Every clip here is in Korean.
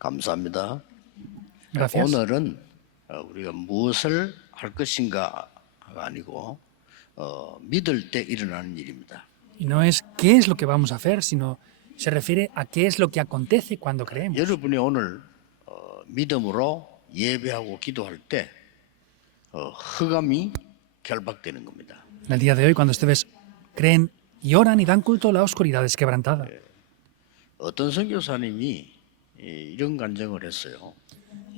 감사합니다. Gracias. 오늘은 우리가 무엇을 할 것인가가 아니고 믿을 때 일어나는 일입니다. Y no es qué es lo que vamos a hacer, sino se refiere a qué es lo que acontece cuando creemos. 여러분이 오늘 믿음으로 예배하고 기도할 때 흑암이 결박되는 겁니다. En el día de hoy, cuando ustedes creen y oran y dan culto, la oscuridad es quebrantada. 어떤 선교사님이 이런 간증을 했어요.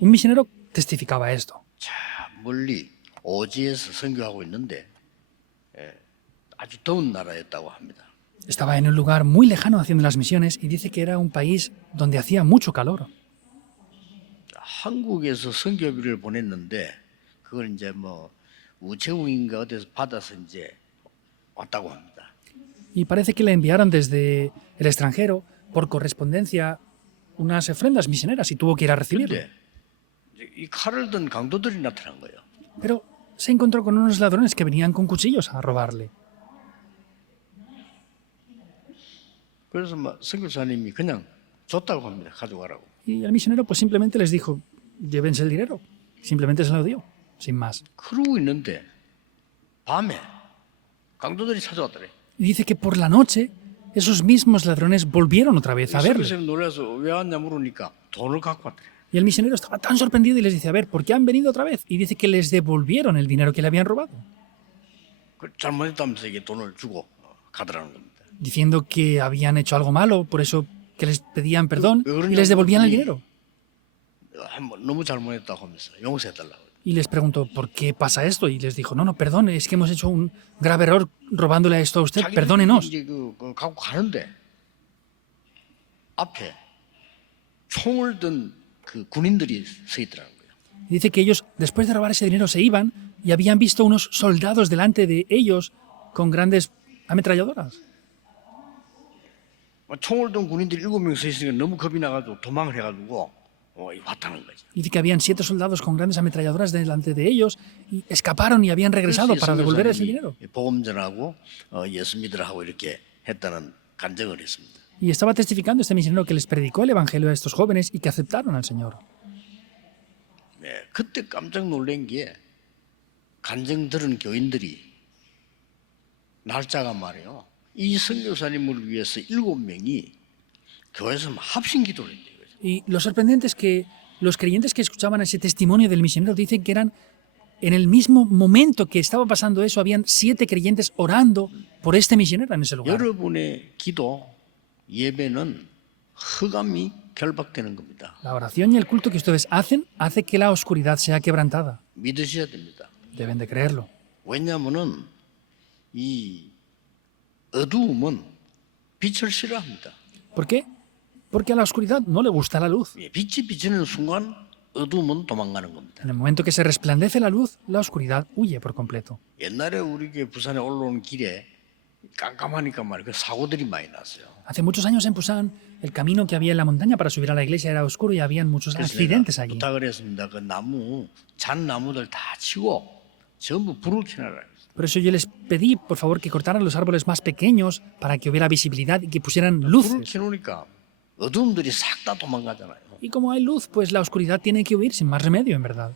Un misionero testificaba esto. 자, 멀리 오지에서 선교하고 있는데 아주 더운 나라였다고 합니다. Estaba en un lugar muy lejano haciendo las misiones y dice que era un país donde hacía mucho calor. 한국에서 선교비를 보냈는데 그걸 이제 뭐 우체국인가 어디서 받아서 이제 왔다고 합니다. Y parece que le enviaron desde el extranjero, por correspondencia, unas ofrendas misioneras y tuvo que ir a recibirlo. 근데 이 칼을 든 강도들이 나타난 거예요. Pero se encontró con unos ladrones que venían con cuchillos a robarle. 그래서 막 선교사님이 그냥 줬다고 합니다. 가져가라고. Y el misionero pues simplemente les dijo, llévense el dinero. Simplemente se lo dio, sin más. 그러고 있는데 밤에 강도들이 찾아왔더래. Y dice que por la noche esos mismos ladrones volvieron otra vez a verle. 선교사님 놀라서 왜 왔냐 물으니까 돈을 갖고 왔더래. Y el misionero estaba tan sorprendido y les dice, a ver, ¿por qué han venido otra vez? Y dice que les devolvieron el dinero que le habían robado. 그 잘못했다면서 이게 돈을 주고 가더라는 겁니다. Diciendo que habían hecho algo malo, por eso que les pedían perdón 왜 y les devolvían el 그러냐고 dinero. 너무 잘못했다고 하면서 용서해달라고. Y les preguntó, ¿por qué pasa esto? Y les dijo, no, no, perdone, es que hemos hecho un grave error robándole esto a usted, perdónenos. 이제 그 갖고 가는데 앞에 총을 든 그 군인들이 서 있더라는 거예요. Y dice que ellos, después de robar ese dinero, se iban y habían visto unos soldados delante de ellos con grandes ametralladoras. 총을 든 군인들이 7명 서 있으니까 너무 겁이 나가지고 도망을 해가지고 왔다는 거죠. Dice que habían 7 soldados con grandes ametralladoras delante de ellos y escaparon y habían regresado para devolver ese dinero. 복음 전하고 예수 믿으라 하고 이렇게 했다는 간증을 했습니다. Y estaba testificando este misionero que les predicó el evangelio a estos jóvenes y que aceptaron al Señor. 네, 그때 깜짝 놀란 게 간증 들은 교인들이 날짜가 말이에요. 이 선교사님을 위해서 7명이 교회에서 합심 기도를 했대요. Y lo sorprendente es que los creyentes que escuchaban ese testimonio del misionero dicen que eran en el mismo momento que estaba pasando eso, habían 7 creyentes orando por este misionero en ese lugar. 여러분의 기도, 예배는 흑암이 결박되는 겁니다. La oración y el culto que ustedes hacen hace que la oscuridad sea quebrantada. 믿으셔야 됩니다. Deben de creerlo. 왜냐하면은 이 어두움은 빛을 싫어합니다. ¿Por qué? Porque a la oscuridad no le gusta la luz. 빛이 비치는 순간 어두움은 도망가는 겁니다. En el momento que se resplandece la luz, la oscuridad huye por completo. 옛날에 우리 교회 부산에 올라오는 길에 깜깜하니까 말이야 그 사고들이 많이 났어요. Hace muchos años en Pusan, el camino que había en la montaña para subir a la iglesia era oscuro y habían muchos 그래서 accidentes 내가 allí. 부탁을 했습니다. 그 나무 잔 나무들 다 치고 전부 불을 켜놔라. Por eso yo les pedí, por favor, que cortaran los árboles más pequeños para que hubiera visibilidad y que pusieran 불을 luces. 켜놓으니까 어두움들이 싹 다 도망가잖아요. Y como hay luz, pues la oscuridad tiene que huir sin más remedio, en verdad.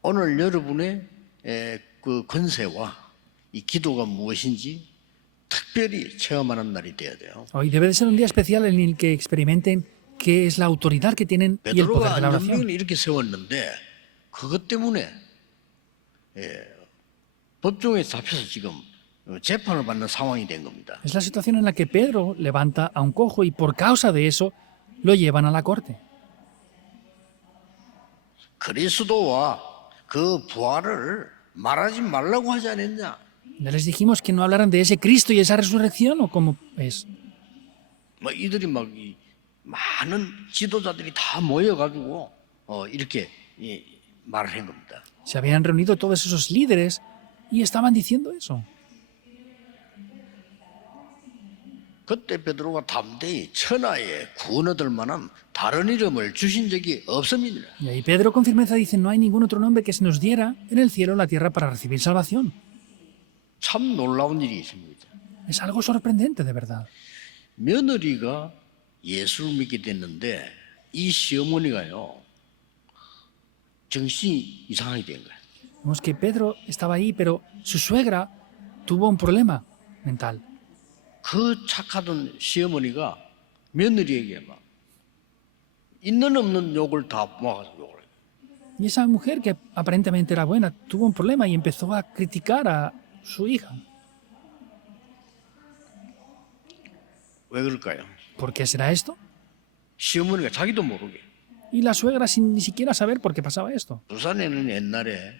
오늘 여러분의 그 권세와 이 기도가 무엇인지 특별히 체험하는 날이 돼야 돼요. Hoy debe de ser un día especial en el que experimenten qué es la autoridad que tienen y el poder 베드로가 de la 안전병을 oración. 이렇게 세웠는데 그것 때문에 법정에 잡혀서 지금 재판을 받는 상황이 된 겁니다. Es la situación en la que Pedro levanta a un cojo y por causa de eso lo llevan a la corte. 그리스도와 그 부활을 말하지 말라고 하지 않았냐? ¿Ya les dijimos que no hablaran de ese Cristo y esa resurrección o cómo es? 뭐 이들이 막 많은 지도자들이 다 모여가지고 이렇게 말을 한 겁니다. Se habían reunido todos esos líderes y estaban diciendo eso. 그때 베드로가 담대히 천하에 구원 얻을 만한 다른 이름을 주신 적이 없음이니라. Y ahí Pedro con firmeza dice, no hay ningún otro nombre que se nos diera en el cielo o en la tierra para recibir salvación. 참 놀라운 일이 있습니다. Es algo sorprendente, de verdad. 며느리가 예수를 믿게 됐는데 이 시어머니가요 정신이 이상하게 된 거예요. Vemos que Pedro estaba ahí, pero su suegra tuvo un problema mental. 그 착하던 시어머니가 며느리에게 막 있는 없는 욕을 다 모아서 욕을 해요. Y esa mujer, que aparentemente era buena, tuvo un problema y empezó a criticar a su hija. 왜 그럴까요? ¿Por qué será esto? 시어머니가 자기도 모르게. Y la suegra, sin ni siquiera saber por qué pasaba esto. 부산에는 옛날에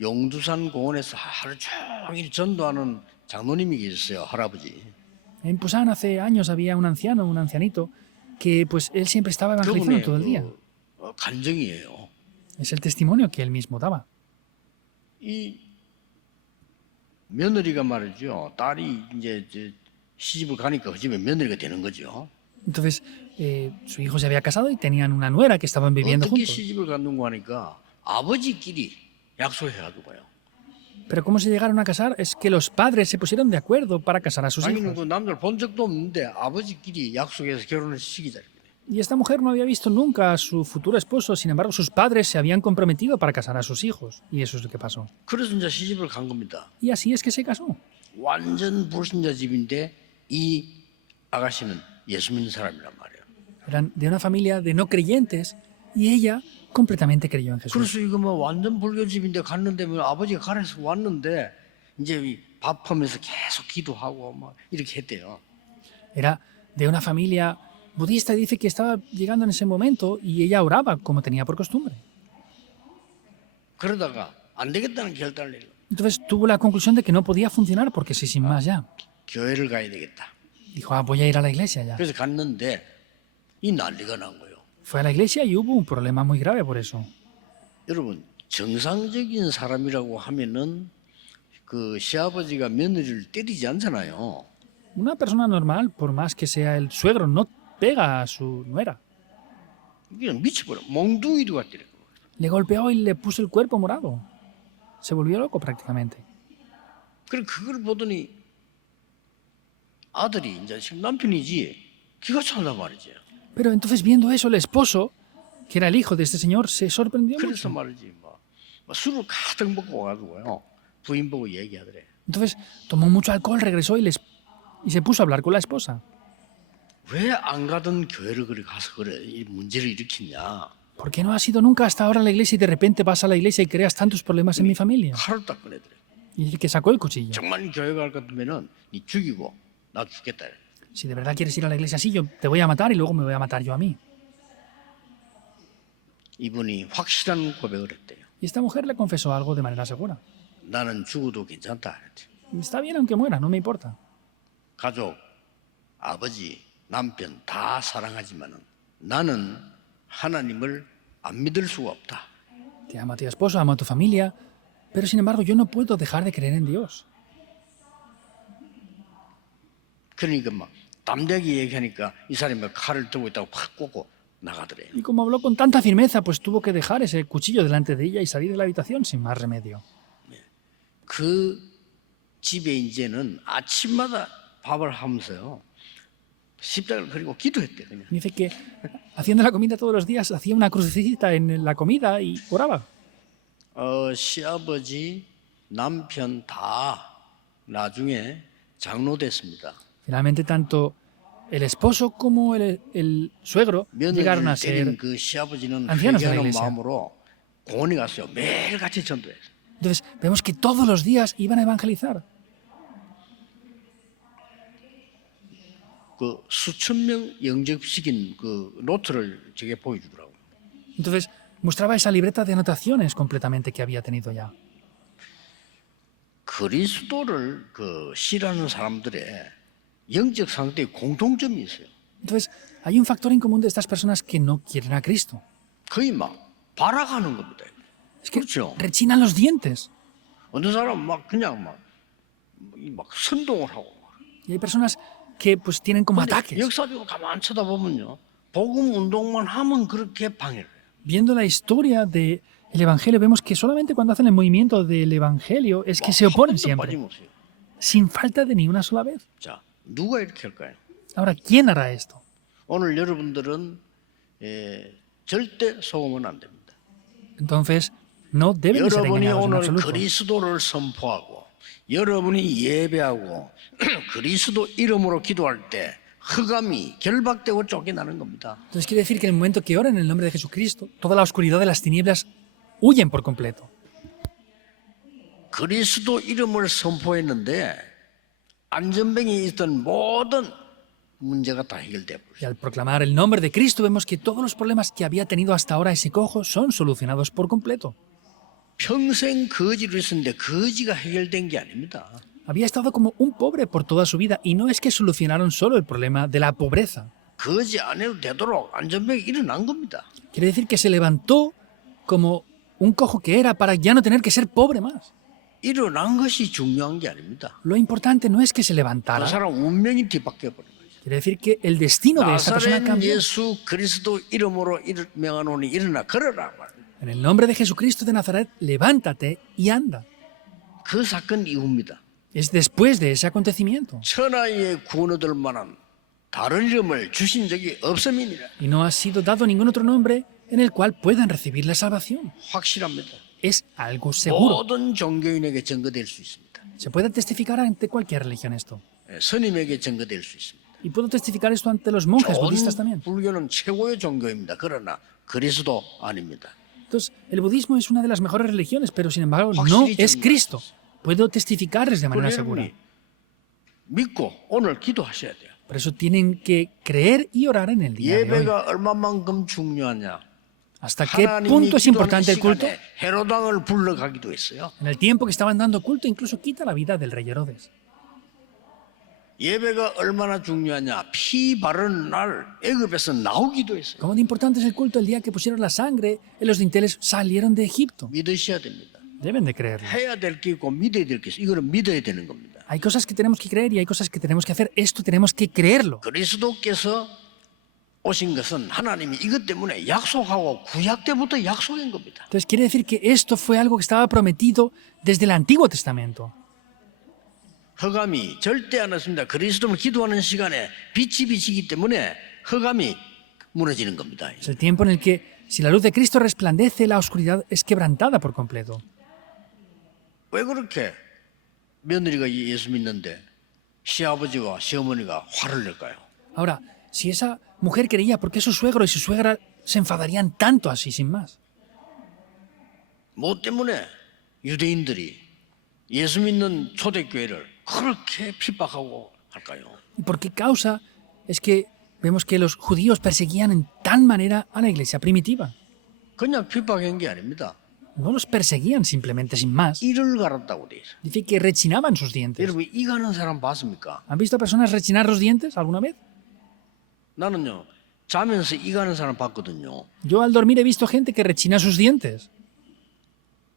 용두산 공원에서 하루 종일 전도하는 장로님이 계셨어요. 할아버지. En Pusan hace años había un anciano, un ancianito, que pues él siempre estaba evangelizando 그분의 todo el día. 간증이에요. Es el testimonio que él mismo daba. 이 며느리가 말이죠. 딸이 이제 시집을 가니까 그 집에 며느리가 되는 거죠. Entonces, su hijo se había casado y tenían una nuera que estaban viviendo 어떻게 juntos. 시집을 갔는고 하니까 아버지끼리 약속해가지고요. Pero cómo se llegaron a casar es que los padres se pusieron de acuerdo para casar a sus 자기는 hijos. 그 남자를 본 적도 없는데 아버지끼리 약속해서 결혼을 시키자. Y esta mujer no había visto nunca a su futuro esposo, sin embargo sus padres se habían comprometido para casar a sus hijos. Y eso es lo que pasó. 그래서 이제 시집을 간 겁니다. Y así es que se casó. 완전 불신자 집인데 이 아가씨는 예수 믿는 사람이란 말이에요. Eran de una familia de no creyentes y ella completamente creyó en Jesús. 그래서 이거 뭐 완전 불교 집인데 갔는데 뭐 아버지가 가래서 왔는데 이제 밥하면서 계속 기도하고 막 이렇게 했대요. Era de una familia budista y dice que estaba llegando en ese momento y ella oraba como tenía por costumbre. 그러다가 안 되겠다는 결단을 내려. Entonces tuvo la conclusión de que no podía funcionar porque sí, sin más ya. 교회를 가야 되겠다. Dijo, voy a ir a la iglesia ya. 그래서 갔는데 이 난리가 난 거예요. Fue a la iglesia y hubo un problema muy grave por eso. 여러분 정상적인 사람이라고 하면은 그 시아버지가 며느리를 때리지 않잖아요. Una persona normal, por más que sea el suegro, no pega a su nuera. 그냥 미쳐버려. 몽둥이도 같더래. Le golpeó y le puso el cuerpo morado. Se volvió loco prácticamente. 그래 그걸 보더니 아들이 이제 지금 남편이지 기가 찬단 말이지. Pero entonces viendo eso, el esposo, que era el hijo de este señor, se sorprendió 그래서 mucho. 말이지 막 술을 가득 먹고 와가지고요. 부인 보고 얘기하더래. Entonces tomó mucho alcohol, regresó y se puso a hablar con la esposa. 왜 안 가던 교회를 그래 가서 그래 이 문제를 일으키냐. ¿Por qué no has ido nunca hasta ahora a la iglesia y de repente vas a la iglesia y creas tantos problemas en mi familia? 칼을 딱 꺼내더래. Y dice que sacó el cuchillo. 정말 교회 갈 것 같으면은 니 죽이고 나 죽겠다. Si de verdad quieres ir a la iglesia así, yo te voy a matar y luego me voy a matar yo a mí. 이분이 확실한 고백을 했대요. Y esta mujer le confesó algo de manera segura. 나는 죽어도 괜찮다. 했대. Está bien aunque muera, no me importa. 가족, 아버지, 남편 다 사랑하지만은 나는 하나님을 안 믿을 수가 없다. Te amo a tu esposo, amo a tu familia, pero sin embargo yo no puedo dejar de creer en Dios. 그러니까 막 담대하게 얘기하니까 이 사람이 막 칼을 들고 있다고 확 꽂고 나가더래. Y como habló con tanta firmeza, pues tuvo que dejar ese cuchillo delante de ella y salir de la habitación sin más remedio. 그 집에 이제는 아침마다 밥을 하면서요. 십자가를 그리고 기도했대 그냥. Dice que haciendo la comida todos los días hacía una crucecita en la comida y oraba. 시아버지, 남편 다 나중에 장로 됐습니다. Finalmente tanto el esposo como el suegro llegaron a 며느리를 때린 ser... 그 시아버지는 ancianos de la 회개하는 iglesia. 마음으로 공원에 갔어요. 매일같이 전도했어요. Entonces vemos que todos los días iban a evangelizar. 그 수천 명 영접시킨 그 노트를 저게 보여주더라고요. Entonces mostraba esa libreta de anotaciones completamente que había tenido ya. 그리스도를 그 싫어하는 사람들의 영적 상태에 공통점이 있어요. Entonces hay un factor en común de estas personas que no quieren a Cristo. 거의 막 발악하는 겁니다. Es que 그렇죠. rechinan los dientes. 어떤 사람은 막 그냥 막 선동을 하고 막. Y hay personas que pues tienen como 근데 ataques. 역사적으로 가만 쳐다보면요. 복음 운동만 하면 그렇게 방해를 해요. Viendo la historia del Evangelio, vemos que solamente cuando hacen el movimiento del Evangelio es que se oponen 한 번도 siempre, 빠짐없어요. sin falta de ni una sola vez. 자, 누가 이렇게 할까요? Ahora, ¿quién hará esto? 오늘 여러분들은 절대 속으면 안 됩니다. Entonces, no deben de ser 여러분이 engañados en 오늘 absoluto. 그리스도를 선포하고 여러분이 예배하고 그리스도 이름으로 기도할 때 흑암이 결박되고 쫓겨나는 겁니다. Entonces quiere decir que en el momento que oran en el nombre de Jesucristo, toda la oscuridad de las tinieblas huyen por completo. 그리스도 이름을 선포했는데 안전병이 있던 모든 문제가 다 해결돼 버렸어요. Y al proclamar el nombre de Cristo vemos que todos los problemas que había tenido hasta ahora ese cojo son solucionados por completo. 평생 거지로 있었는데 거지가 해결된 게 아닙니다. Había estado como un pobre por toda su vida y no es que solucionaron solo el problema de la pobreza. 거지 안 해도 되도록 안전병이 일어난 겁니다. Quiere decir que se levantó como un cojo que era para ya no tener que ser pobre más. 일어난 것이 중요한 게 아닙니다. Lo importante no es que se 그 levantara. 사람 운명이 뒤바뀌어 버린 거죠. Quiere decir que el destino de esa persona 나사렛 cambió. 예수 그리스도 이름으로 명하노니 일어나 걸어라 말. En el nombre de Jesucristo de Nazaret, levántate y anda. 그 사건 이후입니다. Es después de ese acontecimiento. 천하의 구원 얻을 만한 다른 이름을 주신 적이 없음이니라. Y no ha sido dado ningún otro nombre en el cual puedan recibir la salvación. 확실합니다. Es algo seguro. 모든 종교인에게 증거될 수 있습니다. Se puede testificar ante cualquier religión esto. 스님에게 증거될 수 있습니다. Y puedo testificar esto ante los monjes budistas también. 불교는 최고의 종교입니다. 그러나 그리스도 아닙니다. Entonces, el budismo es una de las mejores religiones, pero sin embargo no es Cristo. Puedo testificarles de manera segura. 여러분이 믿고 오늘 기도하셔야 돼요. Por eso tienen que creer y orar en el día de hoy. 예배가 얼마만큼 중요하냐? ¿Hasta qué 하나님이 punto es 기도하는 importante el culto? 시간에 헤로당을 불러가기도 했어요. En el tiempo que estaban dando culto, incluso quita la vida del rey Herodes. 예배가 얼마나 중요하냐? 피 바르는 날 애굽에서 나오기도 했어요. ¿Cómo de importante es el culto el día que pusieron la sangre en los dinteles salieron de Egipto? 믿으셔야 됩니다. Deben de creerlo. 해야 될 게 있고 믿어야 될 게 있어요. 이거는 믿어야 되는 겁니다. Hay cosas que tenemos que creer y hay cosas que tenemos que hacer. Esto tenemos que creerlo. 그리스도께서 오신 것은 하나님이 이것 때문에 약속하고 구약 때부터 약속한 겁니다. Entonces quiere decir que esto fue algo que estaba prometido desde el Antiguo Testamento. 흑암이 절대 안 없습니다. 그리스도를 기도하는 시간에 빛이 비치기 때문에 흑암이 무너지는 겁니다. Es el tiempo en el que si la luz de Cristo resplandece, la oscuridad es quebrantada por completo. 왜 그렇게 며느리가 예수 믿는데 시아버지와 시어머니가 화를 낼까요? Ahora, si esa mujer creía, ¿por qué su suegro y su suegra se enfadarían tanto así sin más? 뭐 때문에 유대인들이 예수 믿는 초대교회를 그렇게 핍박하고 할까요? ¿Y por qué causa es que vemos que los judíos perseguían en tal manera a la iglesia primitiva? 그냥 핍박한 게 아닙니다. No los perseguían simplemente sin más. 이를 갈았다고 돼 있어요. Dice que rechinaban sus dientes. 여러분 이 가는 사람 봤습니까? ¿Han visto a personas rechinar los dientes alguna vez? 나는요 자면서 이 가는 사람 봤거든요. Yo al dormir he visto gente que rechina sus dientes.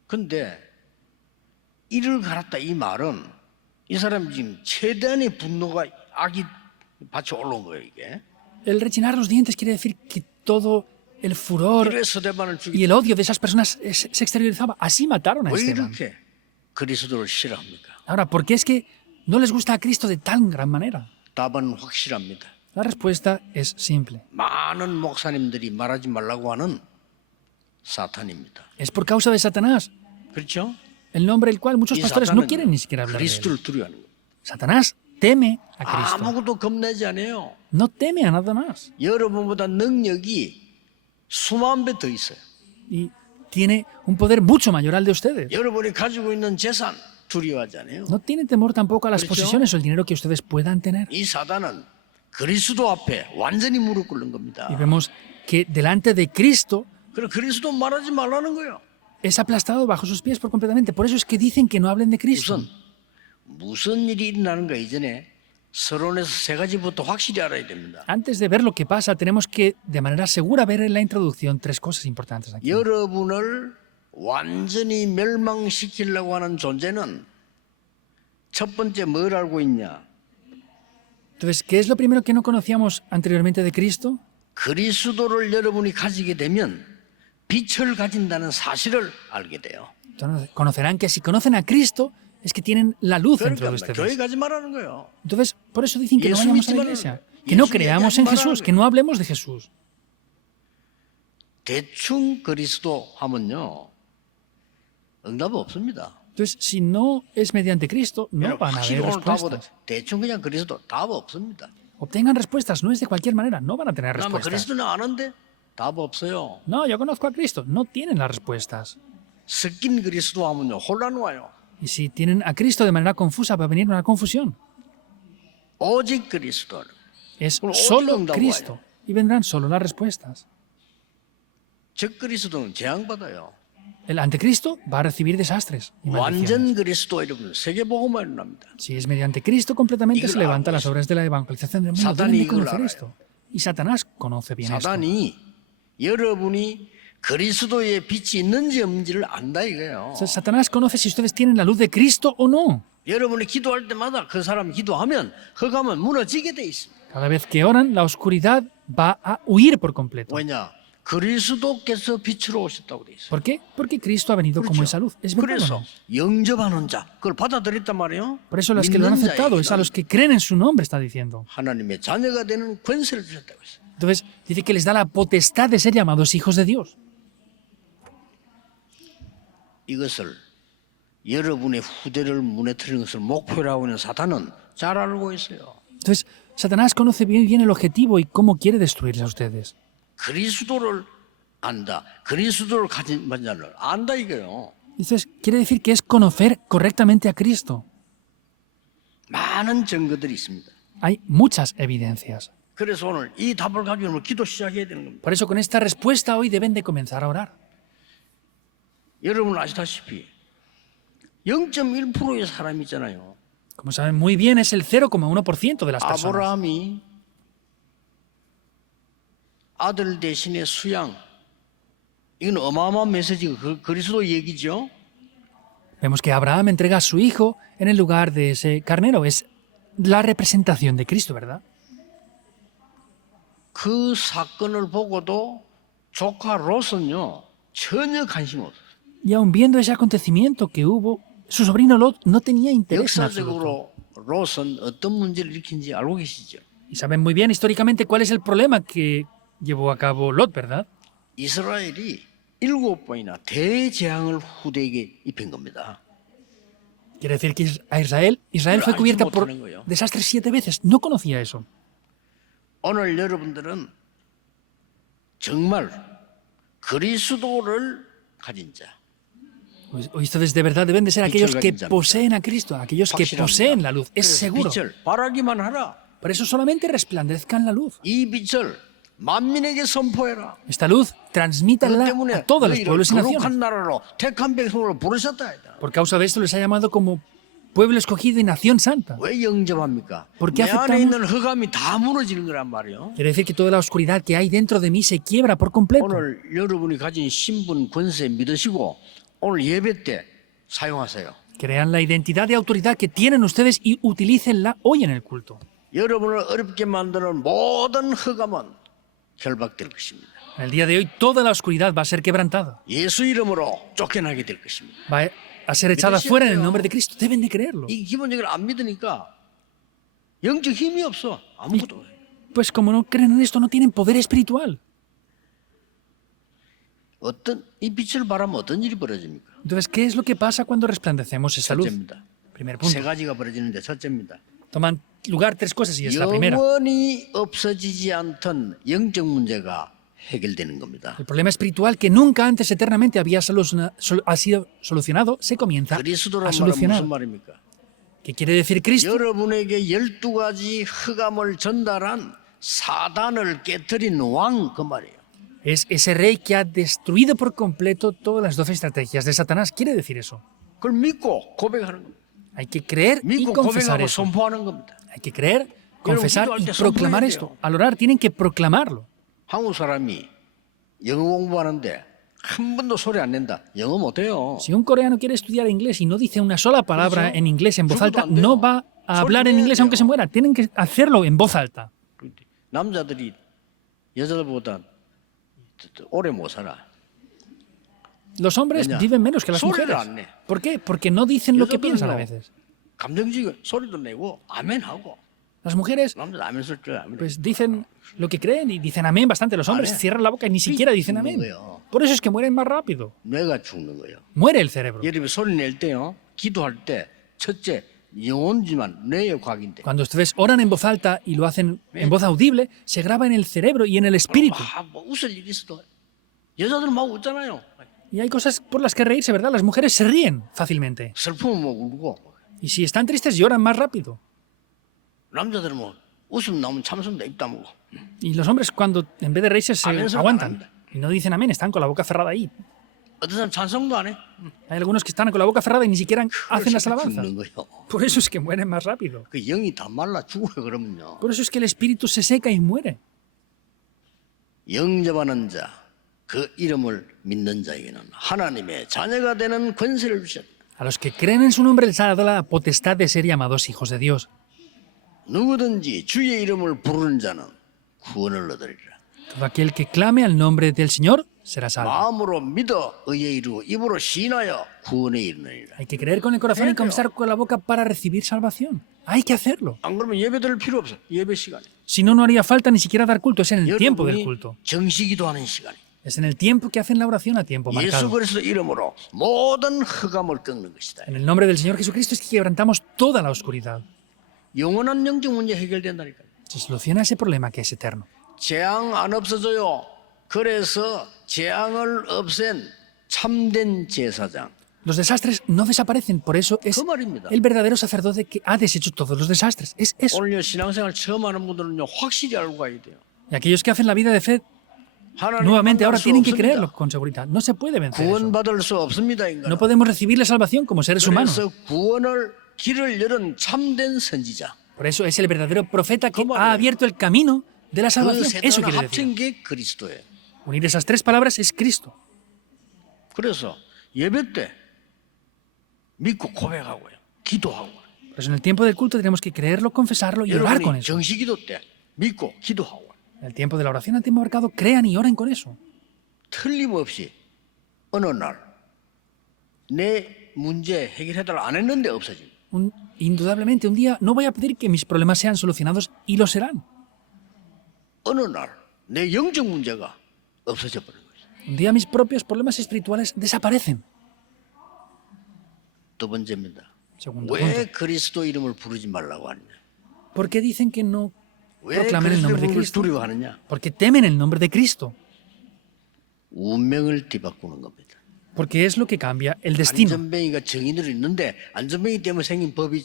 근데 이를 갈았다 이 말은 이 사람 지금 최대한의 분노가 악이 받쳐 올라온 거예요 이게. El rechinar los dientes quiere decir que todo el furor 이래 스데반을 y 죽이 el odio de esas personas se exteriorizaba. Así mataron a 왜 Esteban. 이렇게 그리스도를 싫어합니까? Ahora, ¿por qué es que no les gusta a Cristo de tan gran manera? 답은 확실합니다. La respuesta es simple. 많은 목사님들이 말하지 말라고 하는 사탄입니다. Es por causa de Satanás, 그렇죠? el nombre del cual muchos 이 pastores no 사탄은 quieren ni siquiera hablar de él. 그리스도를 두려워하는 거예요. Satanás teme a Cristo. 아무것도 겁내지 않아요. No teme a nada más. 여러분보다 능력이 수만 배 더 있어요. Y tiene un poder mucho mayor al de ustedes. 여러분이 가지고 있는 재산 두려워하지 않아요. No tiene temor tampoco a las ¿Por qué? posesiones o el dinero que ustedes puedan tener. 이 사단은 그리스도 앞에 완전히 무릎 꿇는 겁니다. Y vemos que delante de Cristo 그럼 그리스도 말하지 말라는 거예요. es aplastado bajo sus pies por completamente. Por eso es que dicen que no hablen de Cristo. 무슨 일이 일어나는가 이전에 서론에서 세 가지부터 확실히 알아야 됩니다. Antes de ver lo que pasa, tenemos que de manera segura ver en la introducción tres cosas importantes aquí. 여러분을 완전히 멸망시키려고 하는 존재는 첫 번째 뭘 알고 있냐? Entonces, ¿qué es lo primero que no conocíamos anteriormente de Cristo? 그리스도를 여러분이 가지게 되면 빛을 가진다는 사실을 알게 돼요. Entonces, conocerán que si conocen a Cristo es que tienen la luz dentro de 그러니까 교회 ustedes. 가지 말라는 거예요. Entonces, por eso dicen que no Jesús vayamos a la mismo iglesia, no- que no Jesús creamos ya en 말하는 Jesús, 거예요. que no hablemos de Jesús. 대충 그리스도 하면요 응답 없습니다. Entonces, si no es mediante Cristo, no 여러분, van a 확실히 haber 오늘 답보다 respuestas. 대충 그냥 그리스도 답 없습니다. Obtengan respuestas, no es de cualquier manera, no van a tener 그러면 respuestas. 그리스도는 아는데 답 없어요. No, yo conozco a Cristo, no tienen las respuestas. 섞인 그리스도 하면요 혼란 와요. Y si tienen a Cristo de manera confusa, va a venir una confusión. 오직 그리스도. Es Bueno, solo oye, Cristo y vendrán solo las respuestas. 즉 그리스도는 재앙받아요. El anticristo va a recibir desastres y maldiciones. 완전 그리스도 여러분 세계복음만 일어납니다. Si es mediante Cristo, completamente se Iglesias. levanta las obras de la evangelización del mundo. Satán Deben de iglesias. conocer esto. Y Satanás conoce bien esto. 사단이 여러분이 그리스도의 빛이 있는지 없는지를 안다 이거예요. O sea, Satanás conoce si ustedes tienen la luz de Cristo o no. 여러분이 기도할 때마다 그 사람 기도하면 흑암은 무너지게 돼 있습니다. Cada vez que oran, la oscuridad va a huir por completo. 왜냐? 그리스도께서 빛으로 오셨다고 돼 있어요. ¿Por qué? Porque Cristo ha venido como esa luz. Es verdad o 그래서 no? 영접하는 자, 그걸 받아들였단 말이에요. Por eso los que lo han 믿는 aceptado es a 자에게는 los que creen en su nombre, está diciendo. 하나님의 자녀가 되는 권세를 주셨다고 했어요. Entonces, dice que les da la potestad de ser llamados hijos de Dios. 이것을 여러분의 후대를 무너뜨리는 것을 목표로 하고 있는 사탄은 잘 알고 있어요. Entonces, Satanás conoce bien el objetivo y cómo quiere destruirles a ustedes. 그리스도를 안다. 그리스도를 가진 자를 안다 이거요. Entonces, quiere decir que es conocer correctamente a Cristo. 많은 증거들이 있습니다. Hay muchas evidencias. 그래서 오늘 이 답을 가지고 기도 시작해야 되는 겁니다. Por eso, con esta respuesta hoy deben de comenzar a orar. 여러분 아시다시피 0.1%의 사람이 있잖아요. Como saben muy bien, es el 0,1% de las personas. 아브라함이 아들 대신에 수양, 이건 어마어마한 메시지가 그리스도 얘기죠. Vemos que Abraham entrega a su hijo en el lugar de ese carnero. Es la representación de Cristo, ¿verdad? 그 사건을 보고도 조카 롯은요 전혀 관심 없어요. Y aun viendo ese acontecimiento que hubo, su sobrino Lot no tenía interés en absoluto. 역사적으로 롯은 어떤 문제를 일으킨지 알고 계시죠? Y saben muy bien históricamente cuál es el problema que llevó a cabo Lot, ¿verdad? 이스라엘이 7번이나 대재앙을 후대에게 입힌 겁니다. Quiere decir que a Israel fue cubierta por desastres 7 veces. No conocía eso. 오늘 여러분들은 정말 그리스도를 가진 자, Hoy ustedes de verdad deben de ser aquellos que poseen a Cristo, aquellos que poseen la luz. Es 그래서 seguro. 빛을 발하기만 하라. Por eso solamente resplandezcan la luz. 이 빛을 만민에게 선포해라. Esta luz 그것 transmítanla 때문에 a todos los 너희를 pueblos y naciones. 거룩한 나라로 택한 백성으로 부르셨다. Por causa de esto les ha llamado como pueblo escogido y nación santa. 왜 영접합니까? ¿Por qué 내 안에 aceptamos? 있는 흑암이 다 무너지는 거란 말이에요. Quiere decir que toda la oscuridad que hay dentro de mí se quiebra por completo. 오늘 여러분이 가진 신분, 권세 믿으시고 오늘 예배 때 사용하세요. Crean la identidad de autoridad que tienen ustedes y utilícenla hoy en el culto. 여러분을 어렵게 만드는 모든 흑암은 결박될 것입니다. En el día de hoy toda la oscuridad va a ser quebrantada. 예수 이름으로 쫓겨나게 될 것입니다. Va a ser echada fuera en el nombre de Cristo. Deben de creerlo. 이 기본적으로 안 믿으니까 영적 힘이 없어. 아무것도. Pues como no creen en esto, no tienen poder espiritual. 어떤 이 빛을 바라면 어떤 일이 벌어집니까? Entonces, ¿qué es lo que pasa cuando resplandecemos esa luz? 첫째입니다. Primer 세 punto. 가지가 벌어지는데 첫째입니다. Toman lugar 3 cosas y es la primera. 영원히 없어지지 않던 영적 문제가 해결되는 겁니다. El problema espiritual que nunca antes eternamente ha sido solucionado se comienza a 그리스도란 말은 solucionar. 무슨 말입니까? ¿Qué quiere decir Cristo? 여러분에게 12가지 흑암을 전달한 사단을 깨뜨린 왕 그 말이에요. Es ese rey que ha destruido por completo todas las 12 estrategias de Satanás. Quiere decir eso. 그걸 믿고 고백하는 겁니다. Hay que creer y 믿고 confesar 고백하고 eso. 선포하는 겁니다. Hay que creer, confesar 기도할 y 때 proclamar 선포해야 esto. Al orar tienen que proclamarlo. 한국 사람이 영어 공부하는데 한 번도 소리 안 낸다. 영어 못해요. Si un coreano quiere estudiar inglés y no dice una sola palabra en inglés en voz alta, no va a hablar en inglés aunque se muera. Tienen que hacerlo en voz alta. 남자들이 여자들보다 오래 못 살아. Los hombres Veña, viven menos que las 소리를 mujeres. 안 내. ¿Por qué? Porque no dicen lo que piensan a 여자들은요, veces. 감정적인 소리도 내고 아멘하고 Las mujeres 남자도 아멘 쓸줄 아멘. pues dicen lo que creen y dicen amén bastante. Los hombres Amén. cierran la boca y ni siquiera dicen amén. Por eso es que mueren más rápido. 뇌가 죽는 거예요. Muere el cerebro. 예를 들어 소리 낼 때요. 기도할 때 첫째 영혼지만 뇌의 과학인데. Cuando ustedes oran en voz alta y lo hacen en voz audible, se graba en el cerebro y en el espíritu. 뭐 웃을 일이 있어도 여자들은 막 웃잖아요. Y hay cosas por las que reírse, ¿verdad? Las mujeres se ríen fácilmente. 슬프면 뭐 울고. Y si están tristes, lloran más rápido. 남자들은 뭐 웃음 나오면 참습니다. 입 다물고. Y los hombres, cuando en vez de reírse, se Amén, aguantan. Y no dicen amén, están con la boca cerrada ahí. 어떤 사람 찬성도 안 해. Hay algunos que están con la boca cerrada y ni siquiera hacen las alabanzas. 죽는 거예요. Por eso es que mueren más rápido. 그 영이 다 말라 죽어요 그러면요. Por eso es que el espíritu se seca y muere. 영접하는 자, 그 이름을 믿는 자에게는 하나님의 자녀가 되는 권세를 주셨다. A los que creen en su nombre les ha dado la potestad de ser llamados hijos de Dios. 누구든지 주의 이름을 부르는 자는 구원을 얻으리라. Todo aquel que clame al nombre del Señor será salvo. 마음으로 믿어 의에 이르고 입으로 시인하여 구원에 이르느니라. Hay que creer con el corazón y confesar con la boca para recibir salvación. Hay que hacerlo. 안 그러면 예배 드릴 필요 없어. 예배 시간에. Si no, no haría falta ni siquiera dar culto. Es en el tiempo del 여러분이 culto. 정시기도하는 시간에 Es en el tiempo que hacen la oración a tiempo 예수 marcado. 그리스도 이름으로 모든 흑암을 꺾는 것이다. En el nombre del Señor Jesucristo es que quebrantamos toda la oscuridad. 영원한 영적 문제 해결된다니까요. Se soluciona ese problema que es eterno. 재앙 안 없어져요. 그래서 재앙을 없앤 참된 제사장. Los desastres no desaparecen, por eso es 그 말입니다. el verdadero sacerdote que ha deshecho todos los desastres. Es eso. 오늘 신앙생활 처음 하는 분들은요 확실히 알고 가야 돼요. Y aquellos que hacen la vida de fe, 하나님 nuevamente ahora 만날 수 tienen que 없습니다. creerlo con seguridad. No se puede vencer eso. 구원받을 수 없습니다 인간. No podemos recibir la salvación como seres humanos. 그래서 구원을 길을 열은 참된 선지자. Por eso es el verdadero profeta que ¿Cómo ha no? abierto el camino de la 그 salvación. 세 Eso 단어 quiere decir. 합친 게 그리스도예요. Unir esas tres palabras es Cristo. 그래서 예배 때 믿고 고백하고요. 기도하고. Por eso en el tiempo del culto tenemos que creerlo, confesarlo y orar con 여러분이 eso. 정시기도 때 믿고 기도하고. En el tiempo de la oración a tiempo marcado, crean y oren con eso. 틀림없이 어느 날 내 문제 해결해달라 안 했는데 없어진. Indudablemente, un día no voy a pedir que mis problemas sean solucionados y lo serán. 어느 날 내 영적 문제가 없어져 버린 거죠. Un día mis propios problemas espirituales desaparecen. 두 번째입니다. Segundo 왜 punto. 그리스도 이름을 부르지 말라고 하느냐? ¿Por qué dicen que no 왜 proclamen el 그리스도 nombre de 이름을 Cristo? 두려워하느냐? Porque temen el nombre de Cristo. 운명을 뒤바꾸는 겁니다. Porque es lo que cambia el destino. 안전뱅이가 정인으로 있는데 안전뱅이 때문에 생긴 법이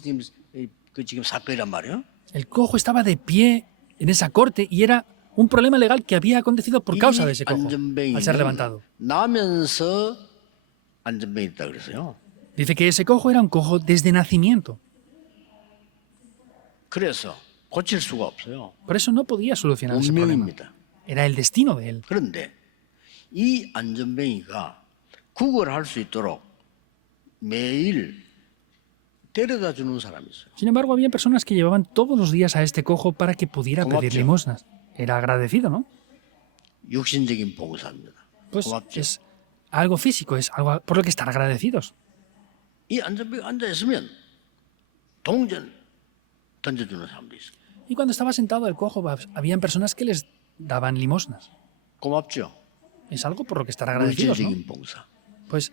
지금 사건이란 말이에요. El cojo estaba de pie en esa corte y era un problema legal que había acontecido por causa de ese cojo al ser levantado. 나면서 안전뱅이다 그래서요. Dice que ese cojo era un cojo desde nacimiento. 그래서 고칠 수가 없어요. Por eso no podía solucionar ese problema. 운명입니다. Era el destino de él. 그런데 이 안전뱅이가 구걸할 수 있도록 매일 데려다 주는 사람이 있어요. Sin embargo, había personas que llevaban todos los días a este cojo para que pudiera pedir 고맙죠. limosnas. Era agradecido, ¿no? 육신적인 봉사입니다. Pues 고맙죠. es algo físico, es algo por lo que estar agradecidos. 이 안전뱅이 앉아 있으면 동전 던져주는 사람도 있어요. Y cuando estaba sentado el cojo, habían personas que les daban limosnas. 고맙죠. Es algo por lo que estar agradecidos, ¿no? 물질적인 봉사. Pues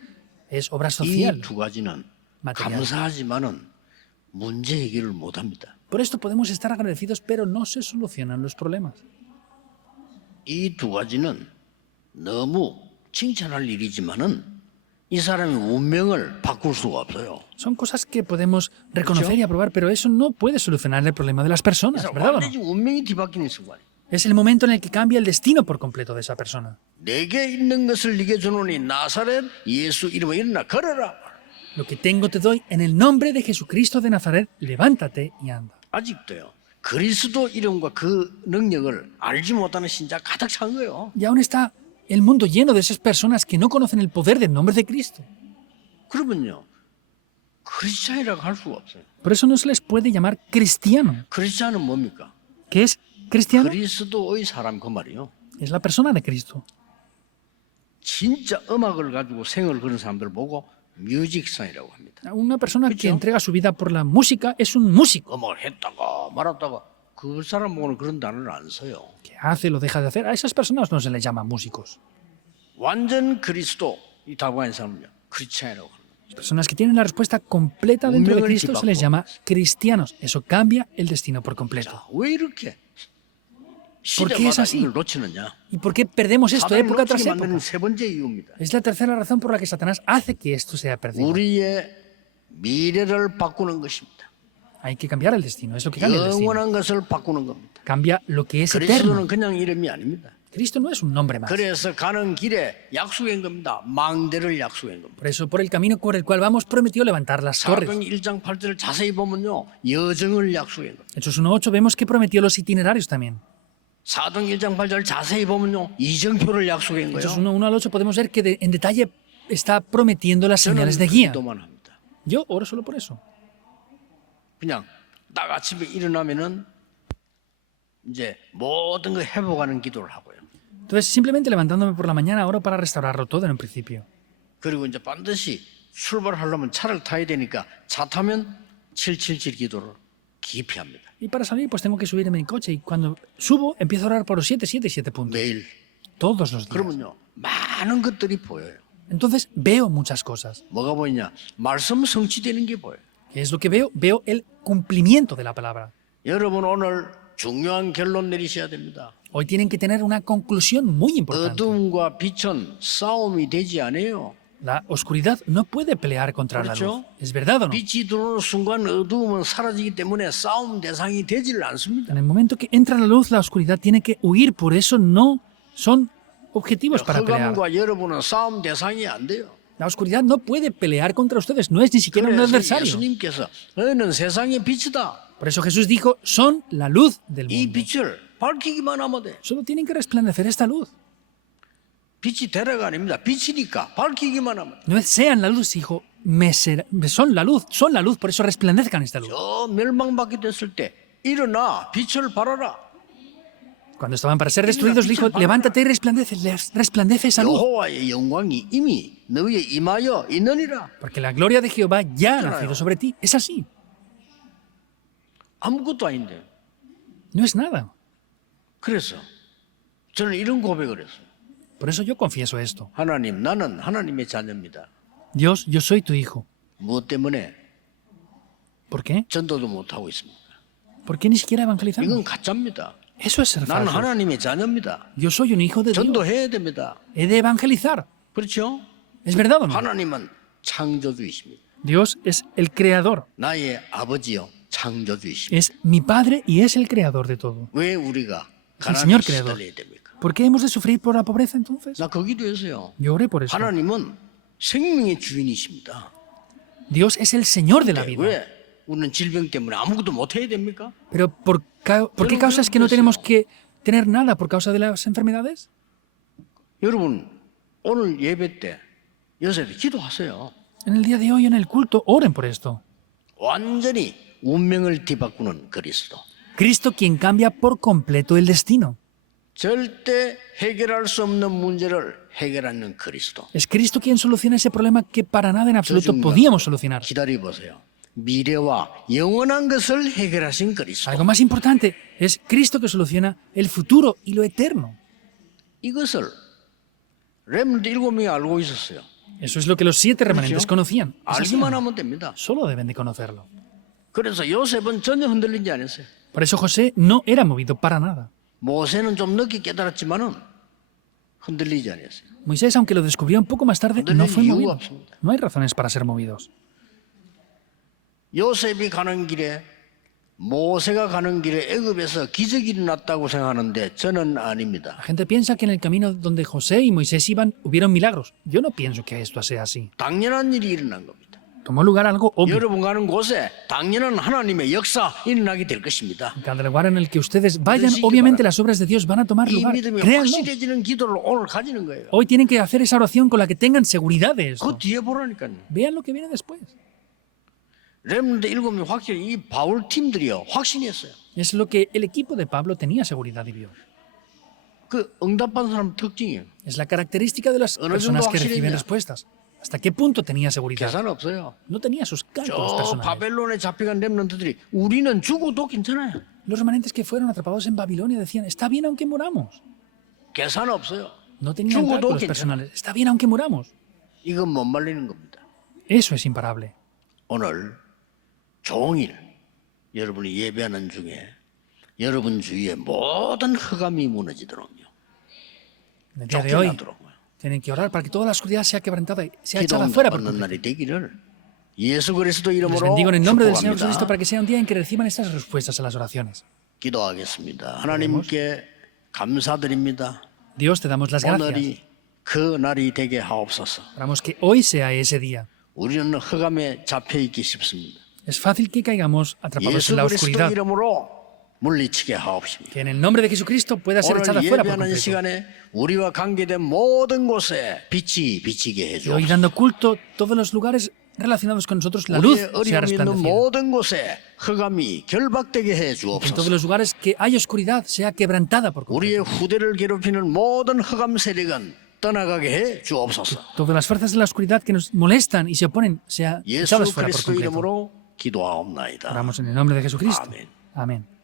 es obra 이 social. 두 가지는 material. 감사하지만은 문제 해결을 못합니다. Por esto podemos estar agradecidos, pero no se solucionan los problemas. 이 두 가지는 너무 칭찬할 일이지만은 이 사람의 운명을 바꿀 수가 없어요. Son cosas que podemos reconocer y aprobar, pero eso no puede solucionar el problema de las personas, ¿verdad o no? 완전히 운명이 뒤바뀌는 순간. Es el momento en el que cambia el destino por completo de esa persona. 내게 있는 것을 네게 주노니 나사렛 예수 이름으로 일어나 걸어라. Lo que tengo te doy en el nombre de Jesucristo de Nazaret, levántate y anda. 아직도요. 그리스도 이름과 그 능력을 알지 못하는 신자 가득 찬 거예요. Y aún está el mundo lleno de esas personas que no conocen el poder del nombre de Cristo. 그러면요. 크리스찬이라고 할 수가 없어요. Por eso no se les puede llamar cristiano. 크리스찬은 뭡니까? ¿Qué es cristiano? 그리스도의 사람 그 말이요. Es la persona de Cristo. 진짜 음악을 가지고 생을 그런 사람들 보고 뮤직상이라고 합니다. Una persona que ¿Escuchó? entrega su vida por la música es un músico. 음악을 했다가 말았다가 그 사람 보고는 그런 단어를 안 써요. ¿Qué hace, lo deja de hacer? A esas personas no se les llama músicos. 완전 그리스도 이 답안의 사람은요. 크리스찬이라고 합니다. Personas que tienen la respuesta completa dentro de 운명을 Cristo se les 뒤바꿔. llama cristianos. Eso cambia el destino por completo. 자, 왜 이렇게 ¿Por qué es 시대마다 así? 이걸 놓치느냐? ¿Y por qué perdemos esto 사단이 época tras 놓치게 만드는 época? 세 번째 이유입니다. Es la tercera razón por la que Satanás hace que esto sea perdido. 우리의 미래를 바꾸는 것입니다. Hay que cambiar el destino, es lo que cambia el destino. 영원한 것을 바꾸는 겁니다. Cambia lo que es eterno. 그리스도는 그냥 이름이 아닙니다. Cristo no es un nombre más. 그래서 가는 길에 약속한 겁니다. 망대를 약속한 겁니다. Por eso, por el camino por el cual vamos, prometió levantar las torres. 사도행 1장 8절을 자세히 보면요. 여정을 약속한 겁니다. Hechos 1.8 vemos que prometió los itinerarios también. 사도행 1장 8절 자세히 보면요. 이정표를 약속한 Hechos 거예요. 1 al 8 podemos ver que en detalle está prometiendo las 저는 señales de guía. 기도만 합니다. Yo oro solo por eso. 그냥 딱 아침에 일어나면은 이제 모든 거 회복하는 기도를 하고요. Entonces, simplemente levantándome por la mañana, oro para restaurarlo todo en un principio. 그리고 이제 반드시 출발하려면 차를 타야 되니까 차 타면 777 기도를 깊이 합니다. Y para salir, pues tengo que subir en mi coche. Y cuando subo, empiezo a orar por los 7 puntos. 매일. Todos los días. 그러면요. 많은 것들이 보여요. Entonces, veo muchas cosas. 뭐가 보이냐? 말씀 성취되는 게 보여요. ¿Qué es lo que veo? Veo el cumplimiento de la palabra. 여러분 오늘 중요한 결론 내리셔야 됩니다. Hoy tienen que tener una conclusión muy importante. 어둠과 빛은 싸움이 되지 않아요. La oscuridad no puede pelear contra la luz. 그렇죠? ¿Es verdad o no? 빛이 들어오는 순간 어두움은 사라지기 때문에 싸움 대상이 되지를 않습니다. En el momento que entra la luz, la oscuridad tiene que huir. Por eso no son objetivos para pelear. 흑암과 여러분은 싸움 대상이 안 돼요. La oscuridad no puede pelear contra ustedes. No es ni siquiera un 그래서 adversario. 예수님께서 너희는 세상의 빛이다. Por eso Jesús dijo, son la luz del 이 mundo. 빛을 밝히기만 하면 돼. Solo tienen que resplandecer esta luz. 빛이 되라가 아닙니다. 빛이니까 밝히기만 하면 돼. No sean la luz, hijo. Son la luz, por eso resplandezcan esta luz. 저 멸망받게 됐을 때 일어나 빛을 발하라. Cuando estaban para ser destruidos, le dijo, levántate y resplandece esa luz. 여호와의 영광이 이미 너희에 임하여 있느니라. Porque la gloria de Jehová ya ha nacido sobre ti. Es así. 아무것도 아닌데. No es nada. 그래서 저는 이런 고백을 했어요. Por eso yo confieso esto. 하나님, 나는 하나님의 자녀입니다. Dios, yo soy tu hijo. 무엇 때문에 ¿Por qué? 전도도 못하고 있습니다. ¿Por qué ni siquiera evangelizamos? 이건 가짜입니다. Eso es ser 나는 falso. 하나님의 자녀입니다. Yo soy un hijo de Dios. 전도해야 됩니다. He de evangelizar. 그렇죠? ¿Es verdad o no? 하나님은 창조주이십니다. Dios es el creador. 나의 아버지요 창조주이십니다. Es mi padre y es el creador de todo. 왜 우리가 el Señor 가난에 creador. 시달려야 됩니까? ¿Por qué hemos de sufrir por la pobreza entonces? 나 거기도 했어요. Yo oré por eso. 하나님은 생명의 주인이십니다. Dios es el Señor de la 근데 vida. 왜 우리는 질병 때문에 아무것도 못해야 됩니까? Pero ¿por qué causa es que no tenemos que tener nada por causa de las enfermedades? 여러분 오늘 예배 때 여기서 기도하세요. En el día de hoy, en el culto, oren por esto. 완전히 운명을 뒤바꾸는 그리스도. Cristo quien cambia por completo el destino. 절대 해결할 수 없는 문제를 해결하는 그리스도. Es Cristo quien soluciona ese problema que para nada en absoluto 중요한 podíamos solucionar. 기다려 보세요. 미래와 영원한 것을 해결하신 그리스도. Algo más importante, es Cristo que soluciona el futuro y lo eterno. 이것을 렘넌트 7명이 알고 있었어요. Eso es lo que los 7 remanentes 그렇죠? conocían. Es así, 알기만 ¿no? 하면 됩니다. Solo deben de conocerlo. 그래서 요셉은 전혀 흔들리지 않았어요. Por eso José no era movido para nada. 모세는 좀 늦게 깨달았지만은 흔들리지 않았어요. Moisés, aunque lo descubrió un poco más tarde, no fue 이유가 movido. 없습니다. No hay razones para ser movidos. 요셉이 가는 길에 모세가 가는 길에 애굽에서 기적이 일어났다고 생각하는데 저는 아닙니다. La gente piensa que en el camino donde José y Moisés iban hubieron milagros. Yo no pienso que esto sea así. 당연한 일이 일어난 겁니다. Tomó lugar algo obvio. 여러분 가는 곳에 당연한 하나님의 역사 일어나게 될 것입니다. En cada lugar en el que ustedes vayan, obviamente las obras de Dios van a tomar 이 lugar. 믿음이 Créanlo. 확실해지는 기도를 오늘 가지는 거예요. Hoy tienen que hacer esa oración con la que tengan seguridad de esto. 그 뒤에 보라니까요. Vean lo que viene después. 렘넌트 7명 확실히 이 바울 팀들이요 확신이 했어요. Es lo que el equipo de Pablo tenía seguridad y vio. 그 응답받은 사람 특징이에요. Es la característica de las 어느 personas 정도 que reciben 확실했냐? respuestas. ¿Hasta qué punto tenía seguridad? 계산 없어요. No tenía sus cálculos 저 personales. 바벨론에 잡혀간 렘넌트들이 우리는 죽어도 괜찮아요. Los remanentes que fueron atrapados en Babilonia decían, está bien aunque muramos. 계산 없어요. No tenían 죽어도 cálculos 괜찮아. personales. Está bien aunque muramos. 이건 못 말리는 겁니다. Eso es imparable. 오늘 종일 여러분이 예배하는 중에 여러분 주위에 모든 흑암이 무너지도록요. En el día de hoy 쫓겨나도록요. tienen que orar para que toda la oscuridad sea quebrantada y sea 기도 echada fuera por 받는 completo. 날이 되기를 예수 그리스도 Les 이름으로 bendigo en el nombre del Señor Jesucristo 축복합니다. para que sea un día en que reciban estas respuestas a las oraciones. 기도하겠습니다. 하나님께 감사드립니다. Dios, te damos las gracias. 오늘이 그 날이 되게 하옵소서. Oramos que hoy sea ese día. 우리는 흑암에 잡혀 있기 쉽습니다. Es fácil que caigamos atrapados 예수 en la 그리스도 oscuridad. 이름으로 물리치게 하옵시며. Que en el nombre de Jesucristo pueda ser echada 오늘 fuera por 예배하는 completo. 시간에 우리와 관계된 모든 곳에 빛이 비치게 Y hoy 해주옵소서. dando culto, todos los lugares relacionados con nosotros, la luz 우리의 sea 어려움이 있는 resplandecida. 모든 곳에 흑암이 결박되게 해 En todos 주옵소서. los lugares que hay oscuridad sea quebrantada por completo. 우리의 후대를 괴롭히는 모든 흑암 세력은 떠나가게 해 주옵소서. Todas las fuerzas de la oscuridad que nos molestan y se oponen sea 예수 echadas fuera por 그리스도 completo. 이름으로 기도하옵나이다. Oramos en el nombre de Jesucristo. 아멘. Amén.